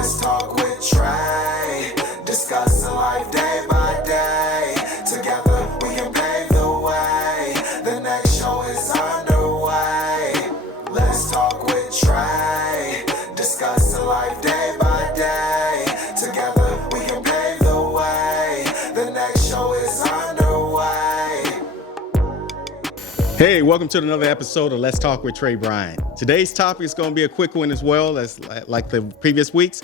Let's talk with Trey, discussing life day by day. Together we can pave the way. The next show is underway. Let's talk with Trey, discussing life day by day. Together we can pave the way. The next show is underway. Hey, welcome to another episode of Let's Talk with Trey Bryant. Today's topic is going to be a quick one as well as like the previous weeks.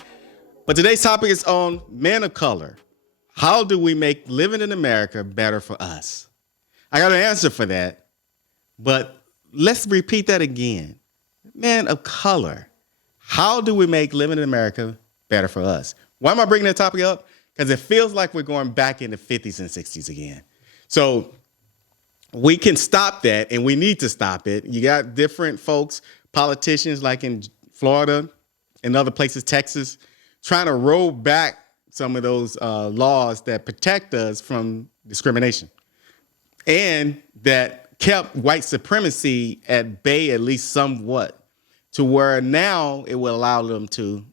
But today's topic is on men of color. How do we make living in America better for us? I got an answer for that, but let's repeat that again. Men of color. How do we make living in America better for us? Why am I bringing that topic up? Because it feels like we're going back in the 50s and 60s again. So we can stop that, and we need to stop it. You got different folks, politicians like in Florida and other places, Texas, trying to roll back some of those laws that protect us from discrimination and that kept white supremacy at bay, at least somewhat, to where now it will allow them to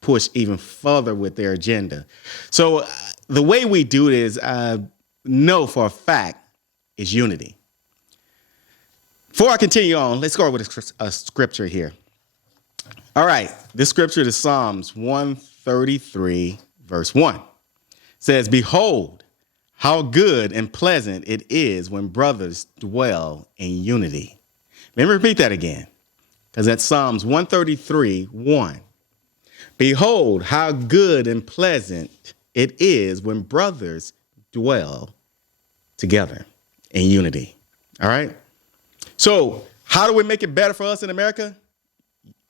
push even further with their agenda. So the way we do this, I know for a fact, is unity. Before I continue on, let's go over a scripture here. All right, this scripture is Psalms 133, verse 1. It says, "Behold, how good and pleasant it is when brothers dwell in unity." Let me repeat that again, because that's Psalms 133, 1. "Behold, how good and pleasant it is when brothers dwell together in unity." All right. So how do we make it better for us in America?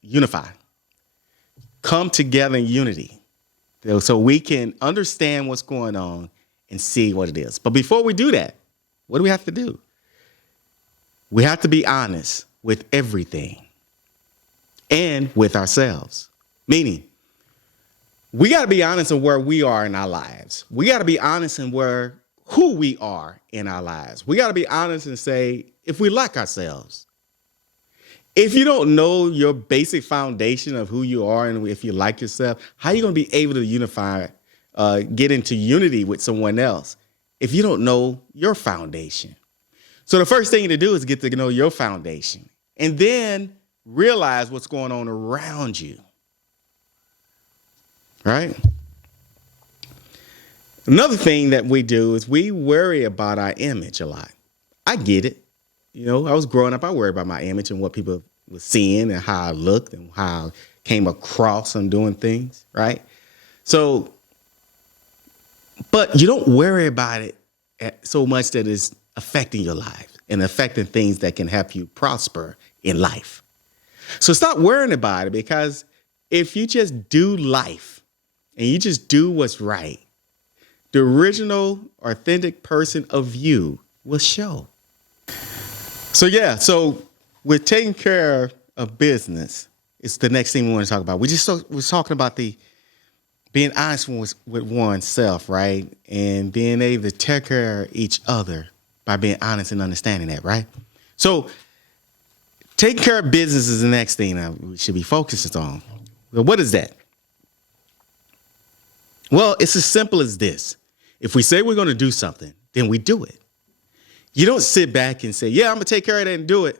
Unify. Come together in unity so we can understand what's going on and see what it is. But before we do that, what do we have to do? We have to be honest with everything and with ourselves. Meaning, we got to be honest in where we are in our lives. We got to be honest in who we are in our lives. We got to be honest and say if we like ourselves. If you don't know your basic foundation of who you are and if you like yourself, how are you going to be able to unify, get into unity with someone else if you don't know your foundation? So the first thing to do is get to know your foundation and then realize what's going on around you. Right? Another thing that we do is we worry about our image a lot. I get it. You know, I was growing up, I worried about my image and what people were seeing and how I looked and how I came across on doing things, right? So, but you don't worry about it so much that it's affecting your life and affecting things that can help you prosper in life. So stop worrying about it, because if you just do life and you just do what's right, the original, authentic person of you will show. So with taking care of business, it's the next thing we want to talk about. We're talking about the being honest with oneself, right? And being able to take care of each other by being honest and understanding that, right? So taking care of business is the next thing that we should be focused on. Well, what is that? Well, it's as simple as this. If we say we're going to do something, then we do it. You don't sit back and say, yeah, I'm going to take care of that and do it.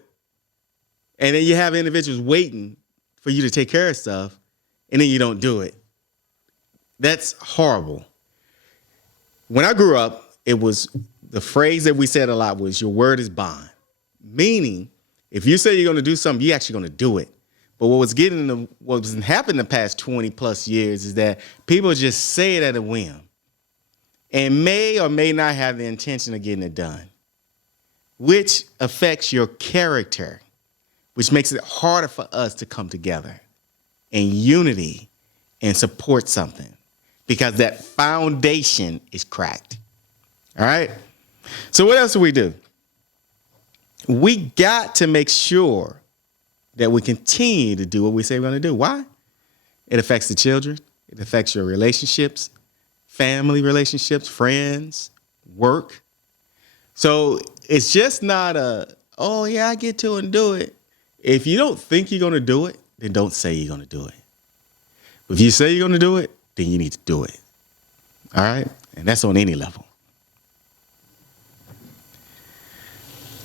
And then you have individuals waiting for you to take care of stuff, and then you don't do it. That's horrible. When I grew up, it was the phrase that we said a lot was, your word is bond. Meaning, if you say you're going to do something, you're actually going to do it. But what was happening the past 20 plus years is that people just say it at a whim and may or may not have the intention of getting it done, which affects your character, which makes it harder for us to come together in unity and support something because that foundation is cracked. All right. So what else do we do? We got to make sure that we continue to do what we say we're going to do. Why? It affects the children. It affects your relationships, family relationships, friends, work. So it's just not oh, yeah, I get to and do it. If you don't think you're going to do it, then don't say you're going to do it. If you say you're going to do it, then you need to do it. All right? And that's on any level.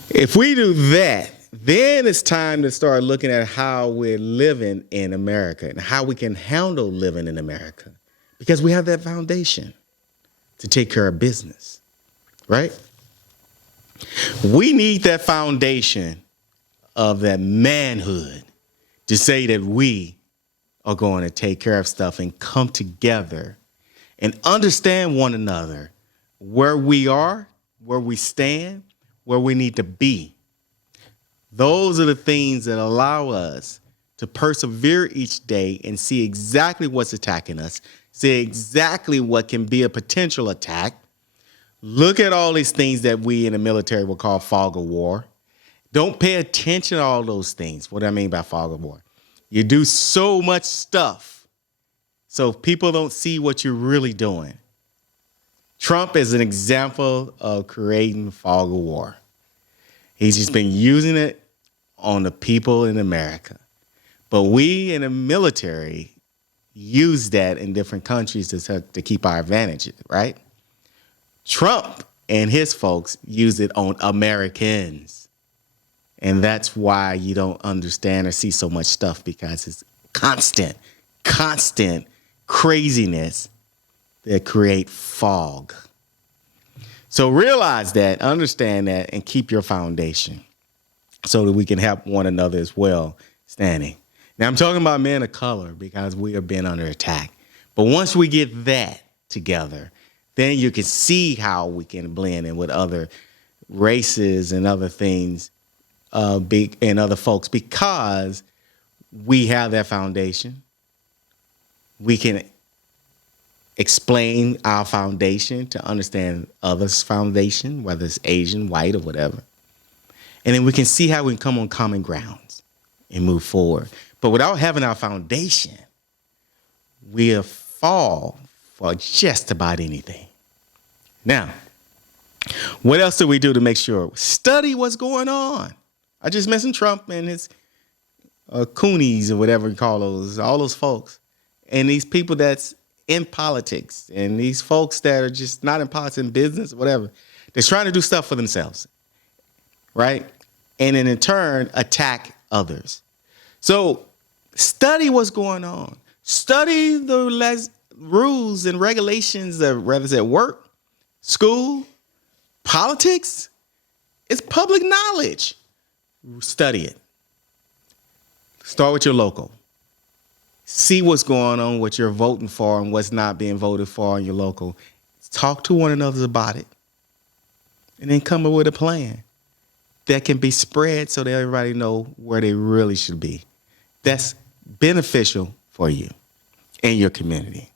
If we do that, then it's time to start looking at how we're living in America and how we can handle living in America, because we have that foundation to take care of business, right? We need that foundation of that manhood to say that we are going to take care of stuff and come together and understand one another, where we are, where we stand, where we need to be. Those are the things that allow us to persevere each day and see exactly what's attacking us, see exactly what can be a potential attack. Look at all these things that we in the military will call fog of war. Don't pay attention to all those things. What do I mean by fog of war? You do so much stuff so people don't see what you're really doing. Trump is an example of creating fog of war. He's just been using it on the people in America. But we in the military use that in different countries to keep our advantage, right? Trump and his folks use it on Americans. And that's why you don't understand or see so much stuff, because it's constant craziness that create fog. So realize that, understand that, and keep your foundation so that we can help one another as well standing. Now, I'm talking about men of color because we are being under attack. But once we get that together, then you can see how we can blend in with other races and other things and other folks, because we have that foundation. We can explain our foundation to understand others' foundation, whether it's Asian, white, or whatever. And then we can see how we can come on common grounds and move forward. But without having our foundation, we'll fall for just about anything. Now, what else do we do to make sure? Study what's going on. I just mentioned Trump and his coonies or whatever you call those, all those folks. And these people that's in politics and these folks that are just not in politics, in business, whatever. They're trying to do stuff for themselves, right? And then in turn, attack others. So study what's going on. Study the rules and regulations, whether it's at work, school, politics. It's public knowledge. Study it. Start with your local. See what's going on, what you're voting for and what's not being voted for in your local. Talk to one another about it. And then come up with a plan that can be spread so that everybody know where they really should be. That's beneficial for you and your community.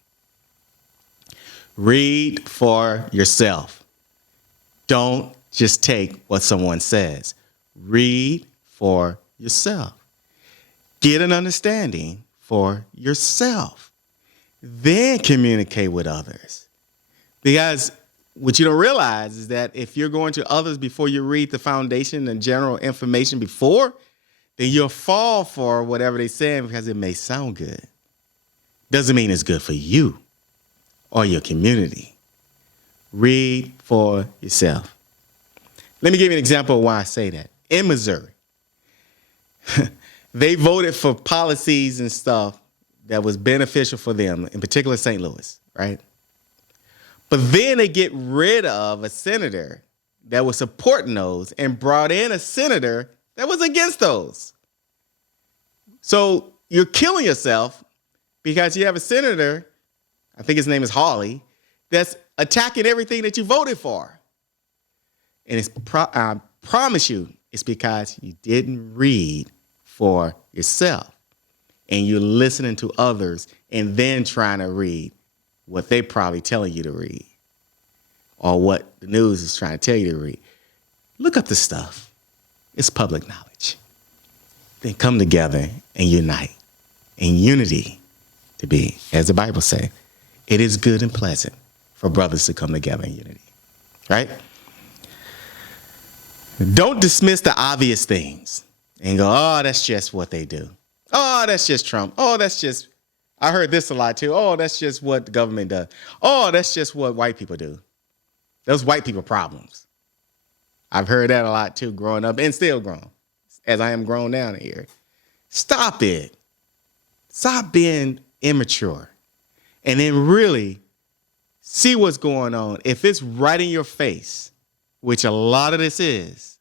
Read for yourself. Don't just take what someone says. Read for yourself. Get an understanding for yourself. Then communicate with others. Because what you don't realize is that if you're going to others before you read the foundation and general information before, then you'll fall for whatever they're saying because it may sound good. Doesn't mean it's good for you or your community. Read for yourself. Let me give you an example of why I say that. In Missouri, they voted for policies and stuff that was beneficial for them, in particular St. Louis, right? But then they get rid of a senator that was supporting those and brought in a senator that was against those. So you're killing yourself because you have a senator, I think his name is Hawley, that's attacking everything that you voted for. And I promise you, it's because you didn't read for yourself and you're listening to others and then trying to read what they probably telling you to read or what the news is trying to tell you to read. Look up the stuff. It's public knowledge. Then come together and unite. And unity to be, as the Bible says, it is good and pleasant for brothers to come together in unity, right? Don't dismiss the obvious things and go, oh, that's just what they do. Oh, that's just Trump. Oh, that's just, I heard this a lot too. Oh, that's just what the government does. Oh, that's just what white people do. Those white people problems. I've heard that a lot too growing up and still grown as I am grown down here. Stop it. Stop being immature and then really see what's going on. If it's right in your face, which a lot of this is,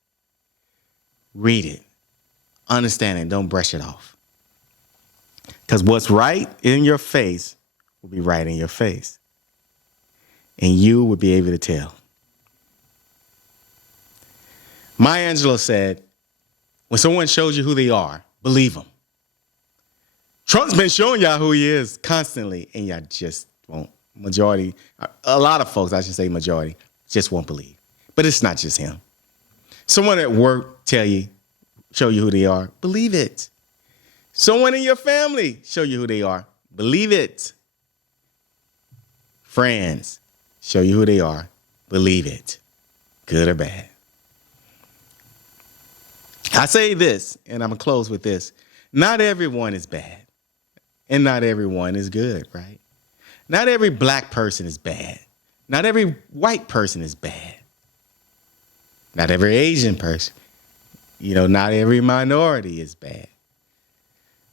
read it, understand it, don't brush it off. Because what's right in your face will be right in your face. And you will be able to tell. Maya Angelou said, when someone shows you who they are, believe them. Trump's been showing y'all who he is constantly, and y'all just won't. Majority, a lot of folks, I should say majority, just won't believe. But it's not just him. Someone at work show you who they are, believe it. Someone in your family show you who they are, believe it. Friends show you who they are, believe it. Good or bad. I say this, and I'm going to close with this. Not everyone is bad, and not everyone is good, right? Not every black person is bad. Not every white person is bad. Not every Asian person. Not every minority is bad.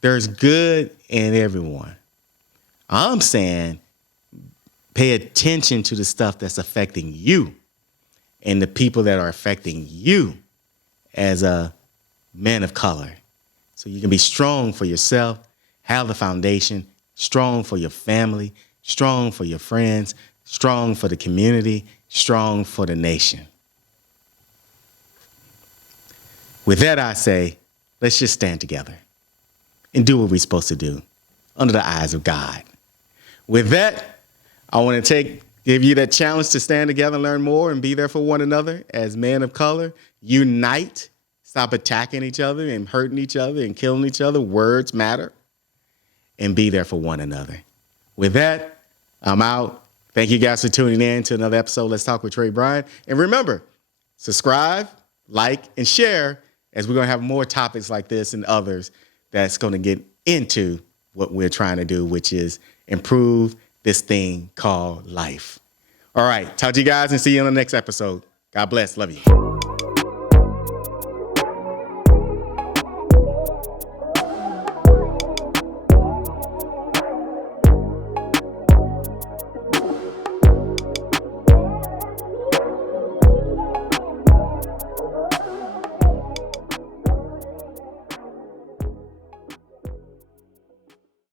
There's good in everyone. I'm saying pay attention to the stuff that's affecting you and the people that are affecting you as a man of color. So you can be strong for yourself, have the foundation, strong for your family, strong for your friends, strong for the community, strong for the nation. With that, I say, let's just stand together and do what we're supposed to do under the eyes of God. With that, I want to give you that challenge to stand together and learn more and be there for one another as men of color. Unite. Stop attacking each other and hurting each other and killing each other. Words matter. And be there for one another. With that, I'm out. Thank you guys for tuning in to another episode. Let's Talk with Trey Bryan. And remember, subscribe, like, and share as we're going to have more topics like this and others that's going to get into what we're trying to do, which is improve this thing called life. All right. Talk to you guys and see you on the next episode. God bless. Love you.